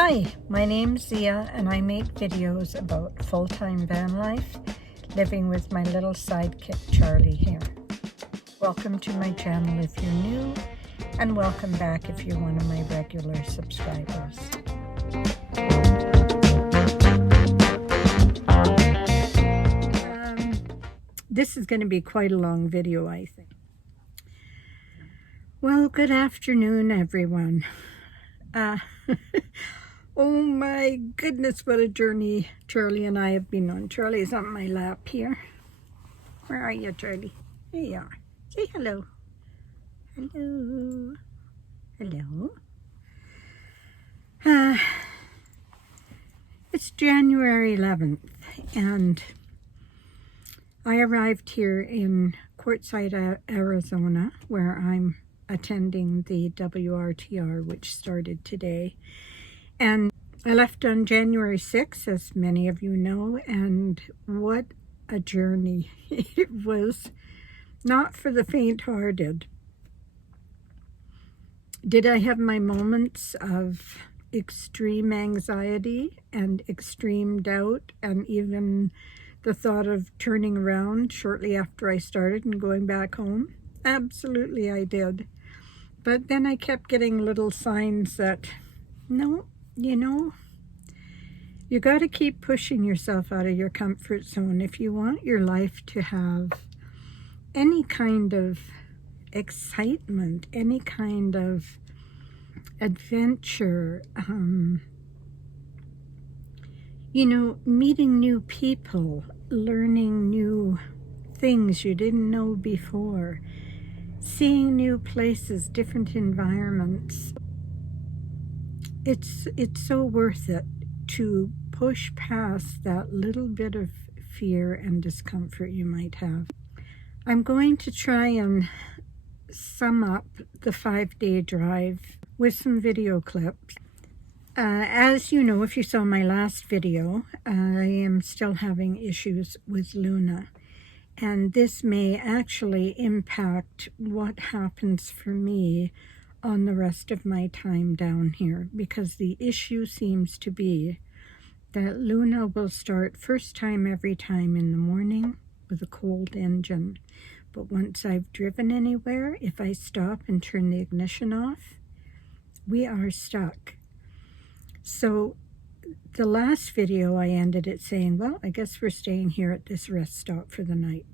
Hi, my name's Zia and I make videos about full-time van life, living with my little sidekick Charlie here. Welcome to my channel if you're new, and welcome back if you're one of my regular subscribers. This is going to be quite a long video, I think. Well, good afternoon, everyone. Oh my goodness, what a journey Charlie and I have been on. Charlie's on my lap here. Where are you, Charlie? There you are. Say hello. Hello. Hello. It's January 11th, and I arrived here in Quartzsite, Arizona, where I'm attending the WRTR, which started today. And I left on January 6th, as many of you know, and what a journey. It was not for the faint-hearted. Did I have my moments of extreme anxiety and extreme doubt, and even the thought of turning around shortly after I started and going back home? Absolutely I did. But then I kept getting little signs that, no, you know, you got to keep pushing yourself out of your comfort zone if you want your life to have any kind of excitement, any kind of adventure, you know, meeting new people, learning new things you didn't know before, seeing new places, different environments. It's so worth it to push past that little bit of fear and discomfort you might have. I'm going to try and sum up the 5-day drive with some video clips. As you know, if you saw my last video, I am still having issues with Luna. And this may actually impact what happens for me on the rest of my time down here, because the issue seems to be that Luna will start first time every time in the morning with a cold engine. But once I've driven anywhere, if I stop and turn the ignition off, we are stuck. So the last video I ended it saying, well, I guess we're staying here at this rest stop for the night.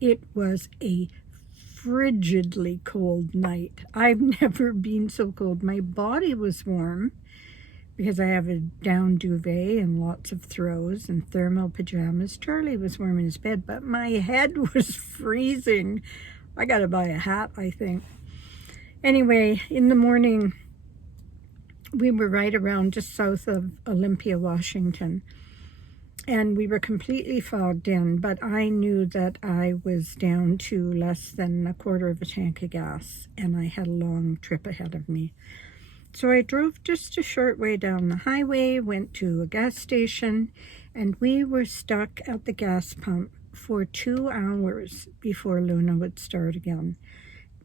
It was a frigidly cold night. I've never been so cold. My body was warm because I have a down duvet and lots of throws and thermal pajamas. Charlie was warm in his bed, but my head was freezing. I gotta buy a hat, I think. Anyway, in the morning, we were right around just south of Olympia, Washington. And we were completely fogged in, but I knew that I was down to less than a quarter of a tank of gas, and I had a long trip ahead of me. So I drove just a short way down the highway, went to a gas station, and we were stuck at the gas pump for 2 hours before Luna would start again.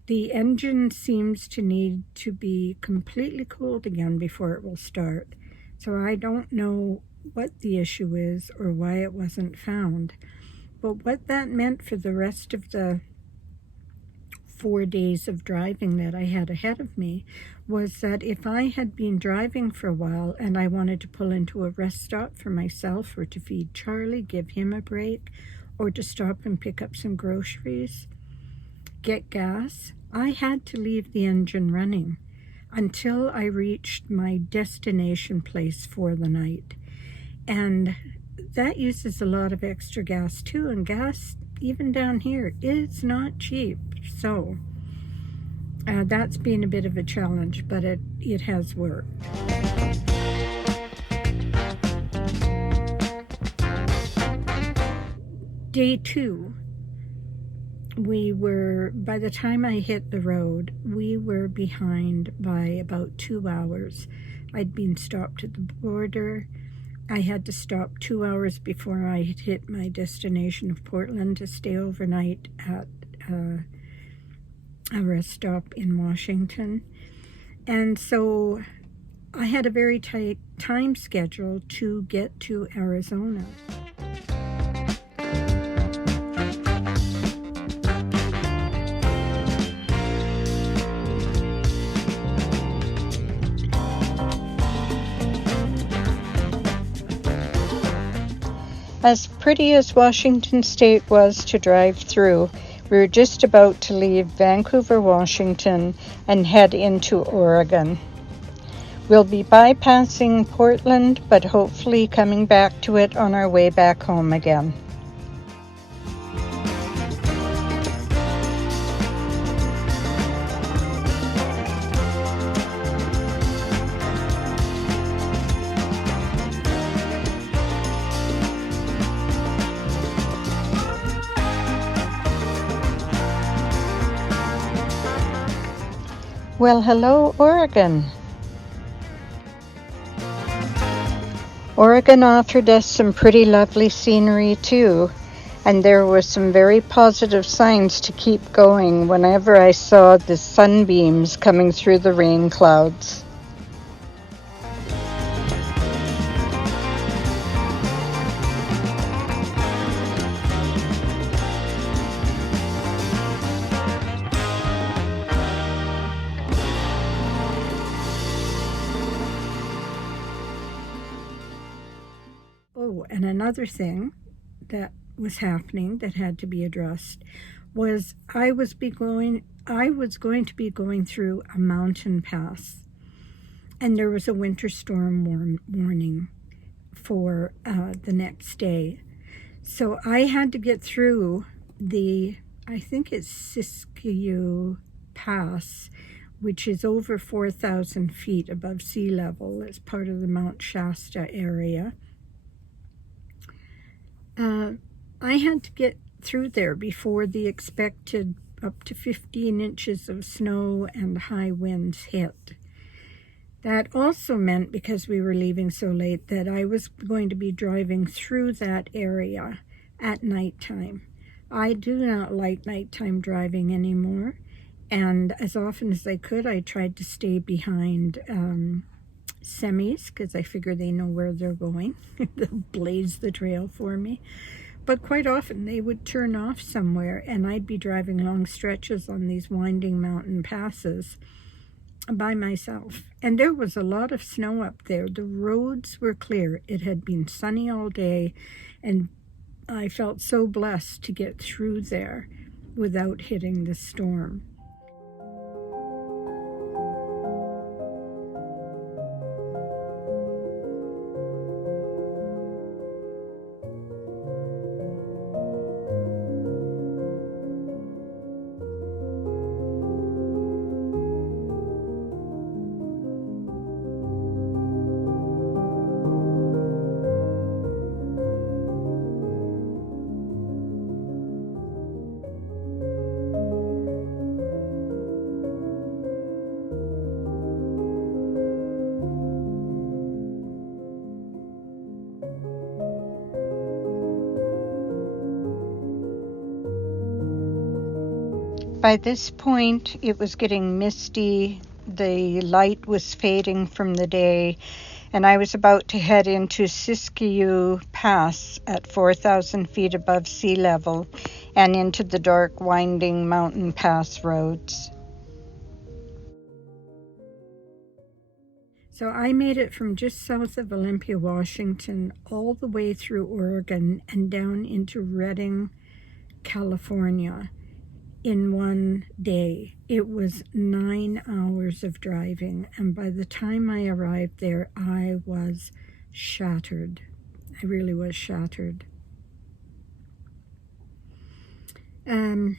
The engine seems to need to be completely cooled again before it will start. So I don't know what the issue is or why it wasn't found. But what that meant for the rest of the 4 days of driving that I had ahead of me was that if I had been driving for a while and I wanted to pull into a rest stop for myself or to feed Charlie, give him a break, or to stop and pick up some groceries, get gas, I had to leave the engine running until I reached my destination place for the night. And that uses a lot of extra gas too, and gas, even down here, is not cheap. So that's been a bit of a challenge, but it has worked. Day 2, by the time I hit the road, we were behind by about 2 hours. I'd been stopped at the border. I had to stop 2 hours before I hit my destination of Portland to stay overnight at a rest stop in Washington. And so I had a very tight time schedule to get to Arizona. As pretty as Washington State was to drive through, we were just about to leave Vancouver, Washington, and head into Oregon. We'll be bypassing Portland, but hopefully coming back to it on our way back home again. Well, hello, Oregon. Oregon offered us some pretty lovely scenery too, and there were some very positive signs to keep going whenever I saw the sunbeams coming through the rain clouds. Oh, and another thing that was happening that had to be addressed was I was going to be going through a mountain pass, and there was a winter storm warning for the next day. So I had to get through I think it's Siskiyou Pass, which is over 4,000 feet above sea level. It's part of the Mount Shasta area. I had to get through there before the expected up to 15 inches of snow and high winds hit. That also meant, because we were leaving so late, that I was going to be driving through that area at nighttime. I do not like nighttime driving anymore, and as often as I could, I tried to stay behind semis, because I figure they know where they're going. They'll blaze the trail for me. But quite often they would turn off somewhere, and I'd be driving long stretches on these winding mountain passes by myself. And there was a lot of snow up there. The roads were clear. It had been sunny all day, and I felt so blessed to get through there without hitting the storm. By this point, it was getting misty, the light was fading from the day, and I was about to head into Siskiyou Pass at 4,000 feet above sea level and into the dark, winding mountain pass roads. So I made it from just south of Olympia, Washington, all the way through Oregon and down into Redding, California, in one day. It was 9 hours of driving, and by the time I arrived there, I was shattered. I really was shattered. I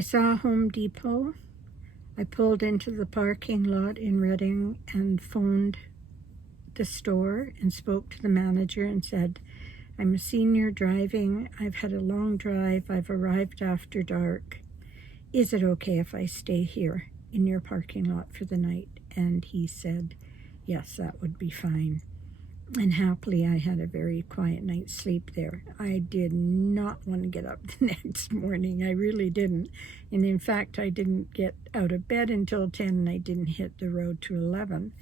saw Home Depot. I pulled into the parking lot in Redding and phoned the store and spoke to the manager and said, I'm a senior driving. I've had a long drive. I've arrived after dark. Is it okay if I stay here in your parking lot for the night? And he said, yes, that would be fine. And happily, I had a very quiet night's sleep there. I did not want to get up the next morning. I really didn't. And in fact, I didn't get out of bed until 10, and I didn't hit the road till 11.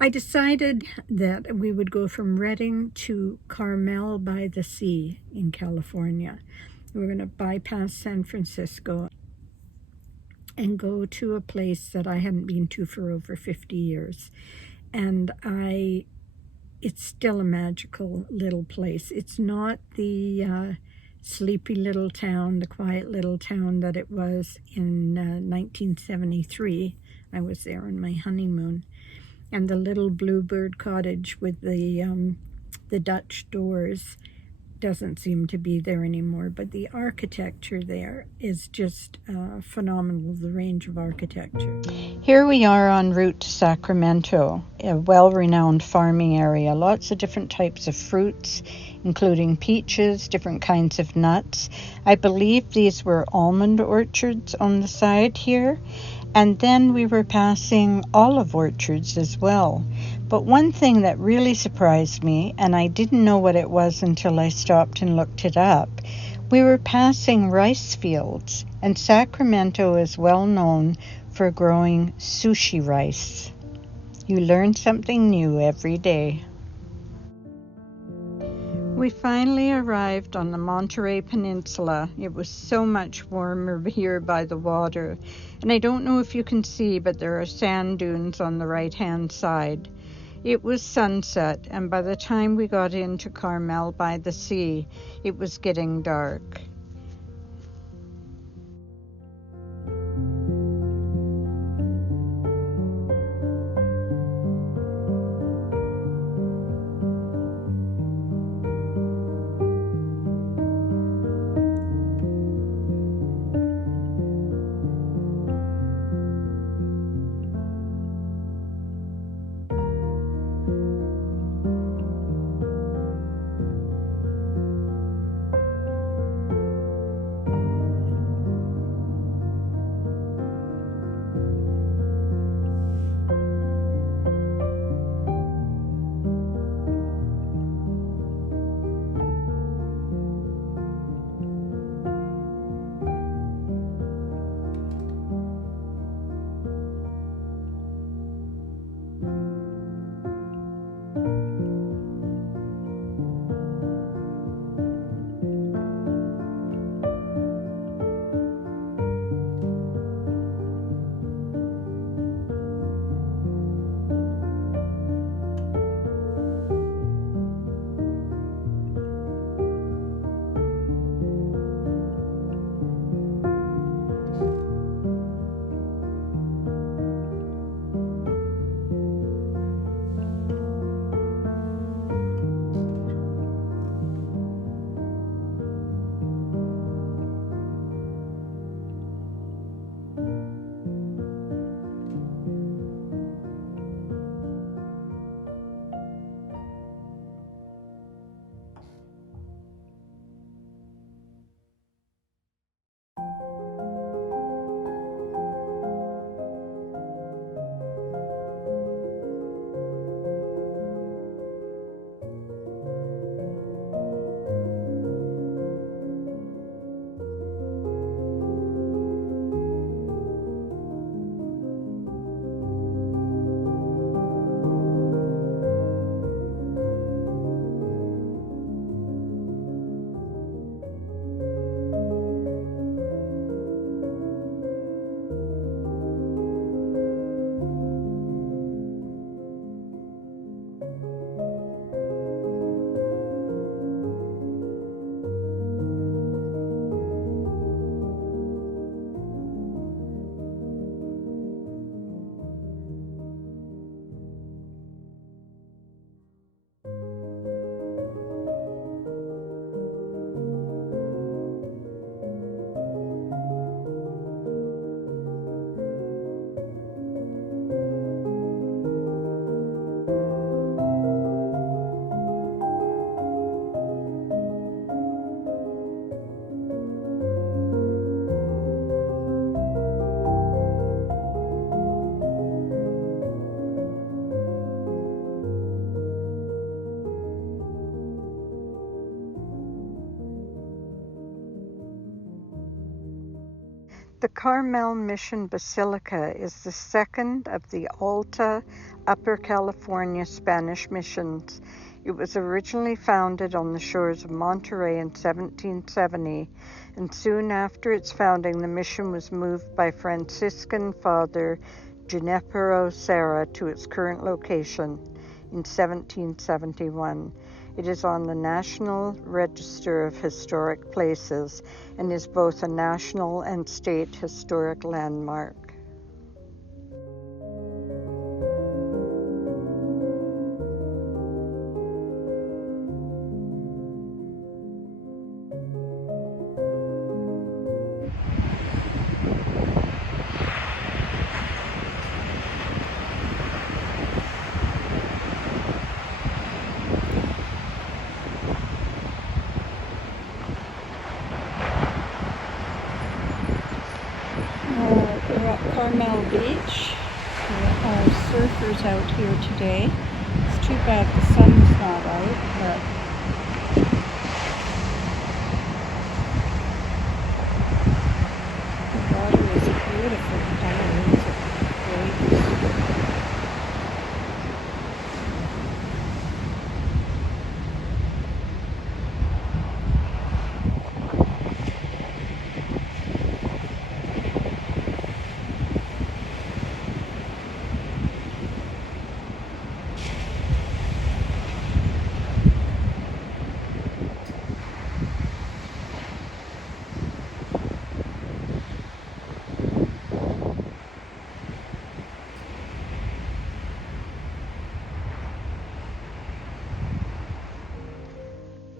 I decided that we would go from Redding to Carmel-by-the-Sea in California. We're going to bypass San Francisco and go to a place that I hadn't been to for over 50 years. And it's still a magical little place. It's not the sleepy little town, the quiet little town that it was in 1973. I was there on my honeymoon. And the little bluebird cottage with the Dutch doors doesn't seem to be there anymore. But the architecture there is just phenomenal, the range of architecture. Here we are en route to Sacramento, a well-renowned farming area. Lots of different types of fruits, including peaches, different kinds of nuts. I believe these were almond orchards on the side here. And then we were passing olive orchards as well. But one thing that really surprised me, and I didn't know what it was until I stopped and looked it up, we were passing rice fields, and Sacramento is well known for growing sushi rice. You learn something new every day. We finally arrived on the Monterey Peninsula. It was so much warmer here by the water. And I don't know if you can see, but there are sand dunes on the right-hand side. It was sunset, and by the time we got into Carmel-by-the-Sea, it was getting dark. The Carmel Mission Basilica is the second of the Alta Upper California Spanish missions. It was originally founded on the shores of Monterey in 1770, and soon after its founding, the mission was moved by Franciscan Father Junipero Serra to its current location in 1771. It is on the National Register of Historic Places and is both a national and state historic landmark. We're at Carmel Beach. There are surfers out here today. It's too bad the sun's not out, but the water is a beautiful color. It's great.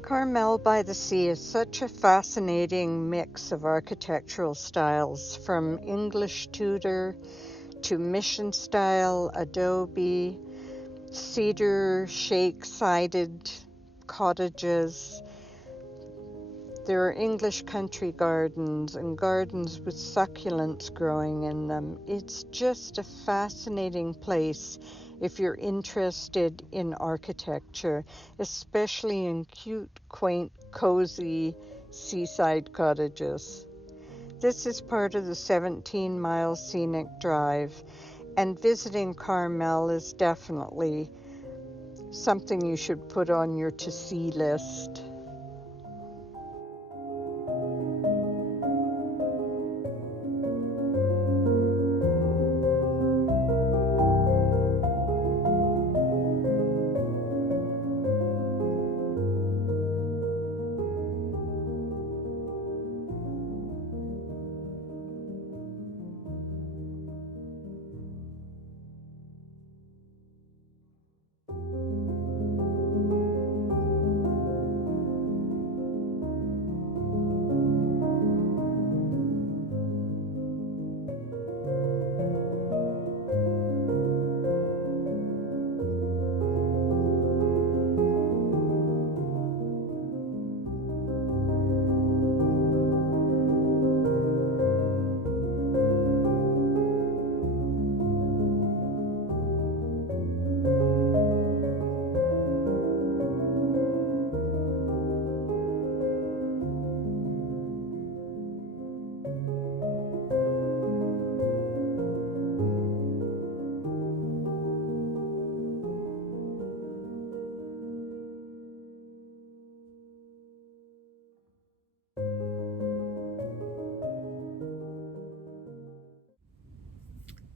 Carmel-by-the-Sea is such a fascinating mix of architectural styles, from English Tudor to mission style adobe, cedar shake-sided cottages. There are English country gardens and gardens with succulents growing in them. It's just a fascinating place if you're interested in architecture, especially in cute, quaint, cozy seaside cottages. This is part of the 17-mile scenic drive, and visiting Carmel is definitely something you should put on your to-see list.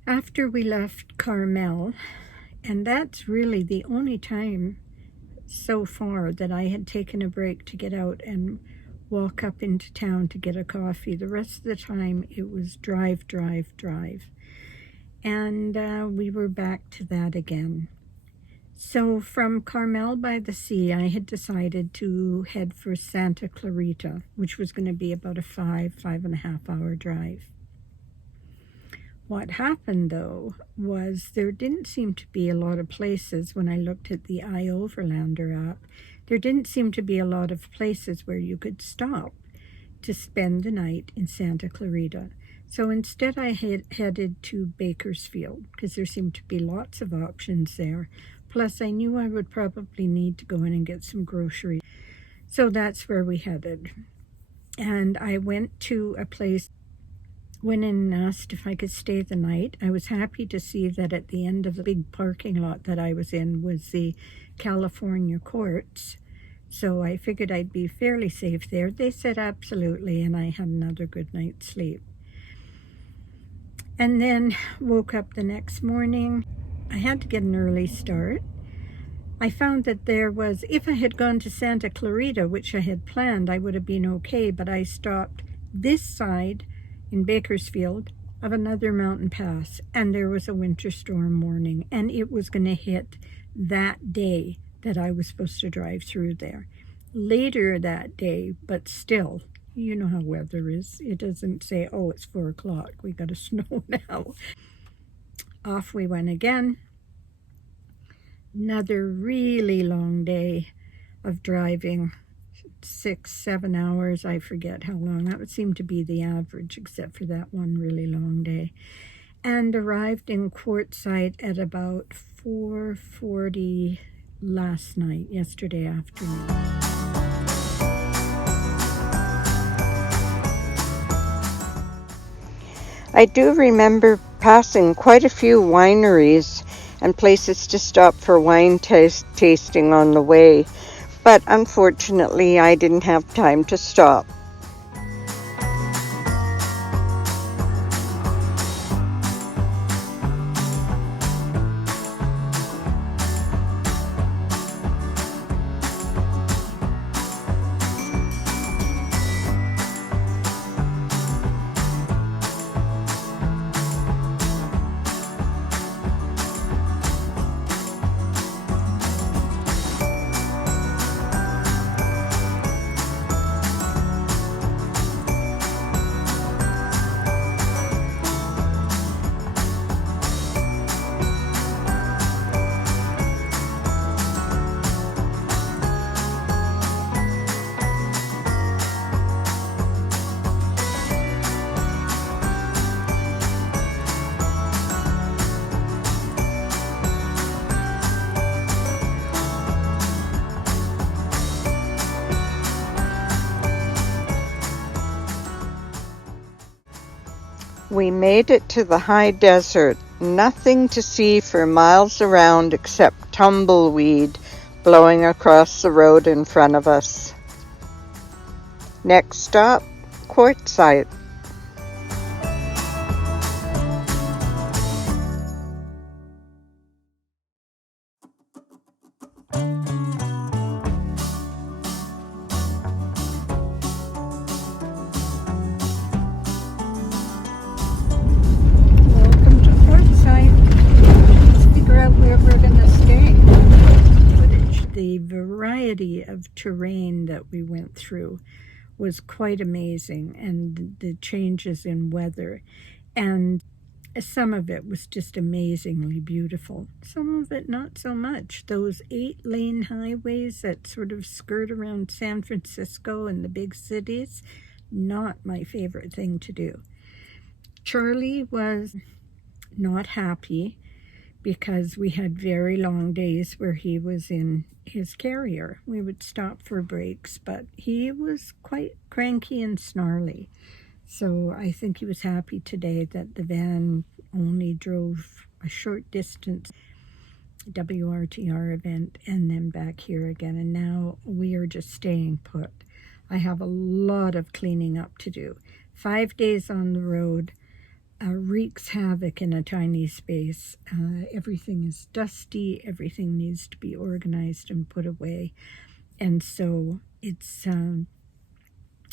After we left Carmel, and that's really the only time so far that I had taken a break to get out and walk up into town to get a coffee. The rest of the time it was drive, drive, drive. And we were back to that again. So from Carmel-by-the-Sea, I had decided to head for Santa Clarita, which was going to be about a 5.5 hour drive. What happened, though, was there didn't seem to be a lot of places, when I looked at the iOverlander app, there didn't seem to be a lot of places where you could stop to spend the night in Santa Clarita. So instead I headed to Bakersfield, because there seemed to be lots of options there. Plus I knew I would probably need to go in and get some groceries. So that's where we headed. And I went to a place went in and asked if I could stay the night. I was happy to see that at the end of the big parking lot that I was in was the California Quartz. So I figured I'd be fairly safe there. They said absolutely, and I had another good night's sleep. And then woke up the next morning. I had to get an early start. I found that there was, if I had gone to Santa Clarita, which I had planned, I would have been okay, but I stopped this side in Bakersfield of another mountain pass, and there was a winter storm warning, and it was going to hit that day that I was supposed to drive through there. Later that day, but still, you know how weather is. It doesn't say, oh, it's 4 o'clock, we got to snow now. Off we went again. Another really long day of driving, 6-7 hours. I forget how long. That would seem to be the average, except for that one really long day. And arrived in Quartzsite at about 4:40 last night, yesterday afternoon. I do remember passing quite a few wineries and places to stop for wine tasting on the way, but unfortunately I didn't have time to stop. We made it to the high desert. Nothing to see for miles around except tumbleweed blowing across the road in front of us. Next stop, Quartzite. The variety of terrain that we went through was quite amazing, and the changes in weather, and some of it was just amazingly beautiful. Some of it not so much. Those 8-lane highways that sort of skirt around San Francisco and the big cities, not my favorite thing to do. Charlie was not happy because we had very long days where he was in his carrier. We would stop for breaks, but he was quite cranky and snarly. So I think he was happy today that the van only drove a short distance, WRTR event, and then back here again. And now we are just staying put. I have a lot of cleaning up to do. 5 days on the road wreaks havoc in a tiny space. Everything is dusty. Everything needs to be organized and put away. And so it's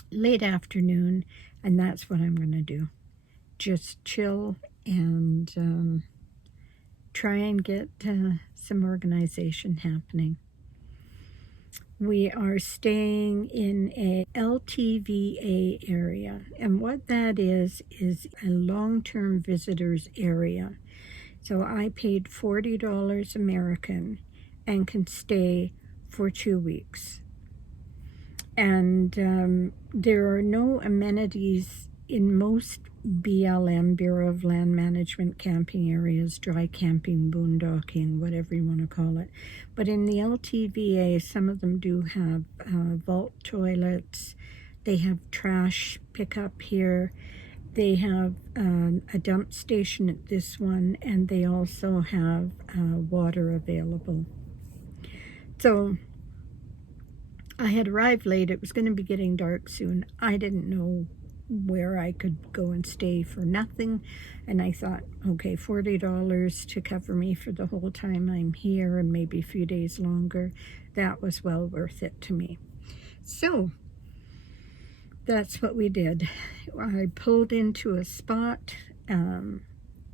late afternoon, and that's what I'm going to do. Just chill and try and get some organization happening. We are staying in a LTVA area, and what that is a long-term visitors area. So I paid $40 American and can stay for 2 weeks. And there are no amenities in most BLM, Bureau of Land Management camping areas, dry camping, boondocking, whatever you want to call it. But in the LTVA, some of them do have vault toilets. They have trash pickup here. They have a dump station at this one, and they also have water available. So I had arrived late. It was going to be getting dark soon. I didn't know where I could go and stay for nothing, and I thought, okay, $40 to cover me for the whole time I'm here and maybe a few days longer. That was well worth it to me. So that's what we did. I pulled into a spot. I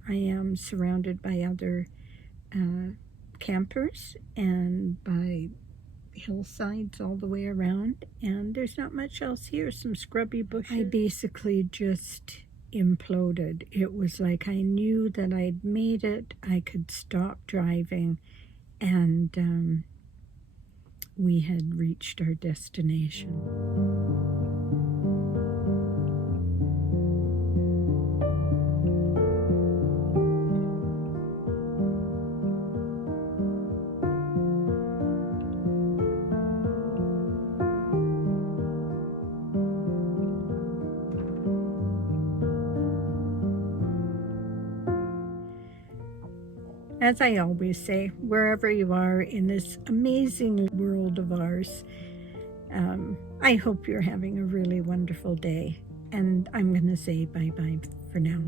am surrounded by other campers and by hillsides all the way around, and there's not much else here. Some scrubby bushes. I basically just imploded. It was like I knew that I'd made it. I could stop driving, and we had reached our destination. As I always say, wherever you are in this amazing world of ours, I hope you're having a really wonderful day. And I'm going to say bye-bye for now.